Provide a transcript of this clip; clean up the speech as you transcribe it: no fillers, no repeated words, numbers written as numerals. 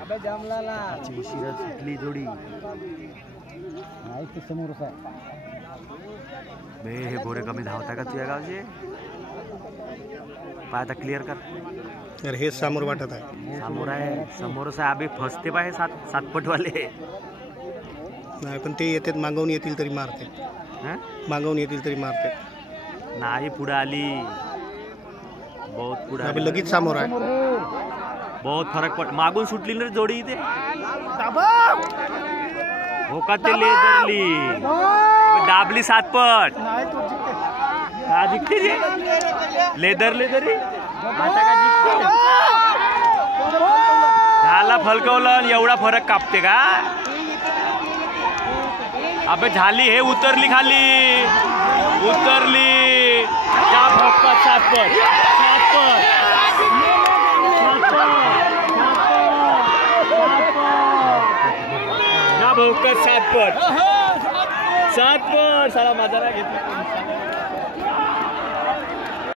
अबे जमला उशिरा सुटली जोडी नाही ते समोरच आहे बे हे गोरे कमी धावता का तुझ्या गावचे पाय आता क्लिअर कर तर हे समोर वाटत आहे समोरच आहे अबे फसते पाय सातपटवाले नाही पण ते येतात मागवून येतील तरी मारते मागवून येतील तरी मारते नाही पुढे आली बहुत पुढे अबे लगेच समोर आहे बहुत फरक पड मागून सुटली ना जोडी इथे हो का ते लेदरली दाबली सातपट का जिंकते रे लेदरले तरी आता का जिंकते झाला फलकवलं एवढा फरक कापते का अबे झाली हे उतरली खाली उतरली त्या भोकात सातपट त्या भोकात सातपट साला माझा घेतला